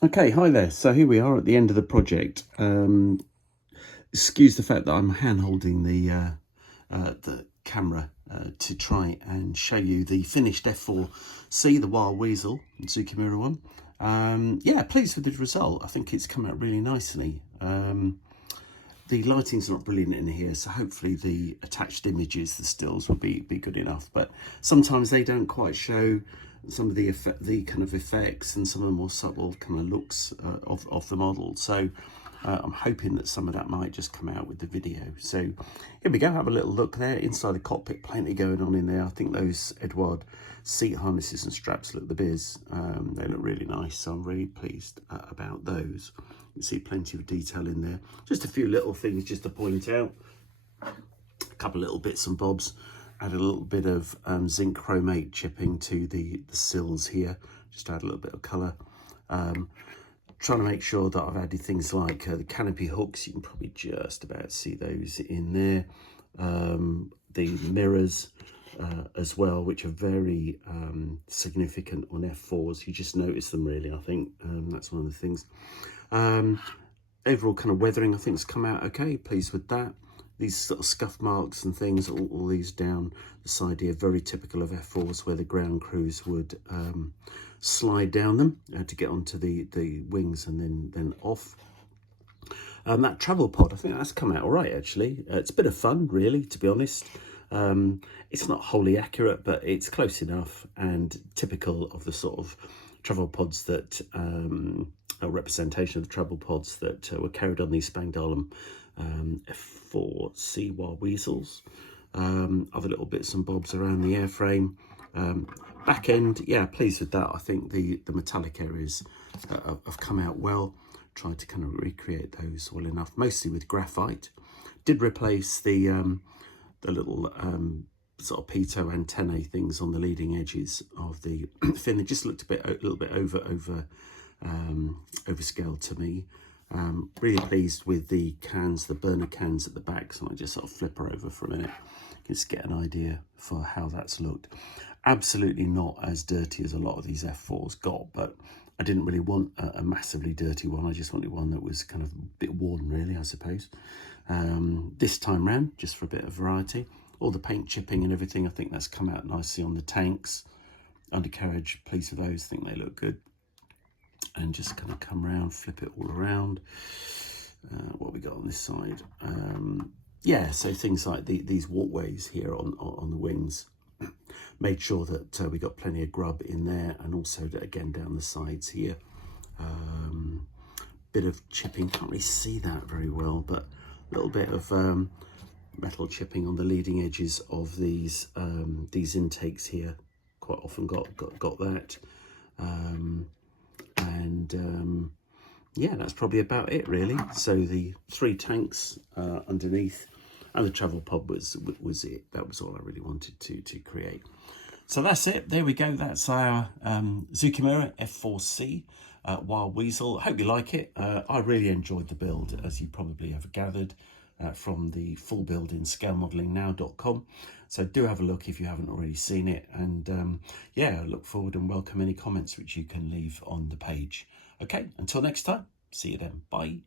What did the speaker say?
Okay, hi there. So here we are at the end of the project. Excuse the fact that I'm hand holding the camera to try and show you the finished F-4C, the Wild Weasel, Zoukei-Mura one. Yeah, pleased with the result. I think it's come out really nicely. The lighting's not brilliant in here, so hopefully the attached images, the stills, will be good enough. But sometimes they don't quite show some of the kind of effects and some of the more subtle kind of looks of the model. So I'm hoping that some of that might just come out with the video. So here we go, have a little look there. Inside the cockpit, plenty going on in there. I think those Edward seat harnesses and straps look the biz. They look really nice, so I'm really pleased about those. You can see plenty of detail in there. Just a few little things just to point out. A couple of little bits and bobs. Add a little bit of zinc chromate chipping to the sills here, just to add a little bit of colour. Trying to make sure that I've added things like the canopy hooks. You can probably just about see those in there. The mirrors as well, which are very significant on F4s. You just notice them really, I think. That's one of the things. Overall kind of weathering, I think, has come out okay. Pleased with that. These sort of scuff marks and things, all these down the side here, very typical of F4s, where the ground crews would slide down them to get onto the wings and then off. That travel pod, I think that's come out all right, actually. It's a bit of fun, really, to be honest. It's not wholly accurate, but it's close enough and typical of the sort of travel pods that, a representation of the travel pods that were carried on these Spangdahlem F-4C Wild Weasels. Other little bits and bobs around the airframe. Back end, yeah, pleased with that. I think the metallic areas have come out well. Tried to kind of recreate those well enough, mostly with graphite. Did replace the little sort of pitot antennae things on the leading edges of the fin. It just looked a little bit overscaled to me. Really pleased with the cans, the burner cans at the back. So I just sort of flip her over for a minute, just get an idea for how that's looked. Absolutely not as dirty as a lot of these F4s got, but I didn't really want a massively dirty one. I just wanted one that was kind of a bit worn, really, I suppose. This time round, just for a bit of variety. All the paint chipping and everything, I think that's come out nicely on the tanks. Undercarriage, pleased with those, think they look good. And just kind of come around, flip it all around. What we got on this side? Yeah, so things like these walkways here on the wings. Made sure that we got plenty of grub in there, and also again down the sides here. Bit of chipping, can't really see that very well, but a little bit of metal chipping on the leading edges of these intakes here. Quite often got that. Yeah, that's probably about it, really. So the 3 tanks underneath, and the travel pod was it. That was all I really wanted to create. So that's it. There we go. That's our Zoukei-Mura F-4C Wild Weasel. I hope you like it. I really enjoyed the build, as you probably have gathered from the full build in scalemodelingnow.com. So do have a look if you haven't already seen it. And yeah, I look forward and welcome any comments which you can leave on the page. Okay, until next time, see you then. Bye.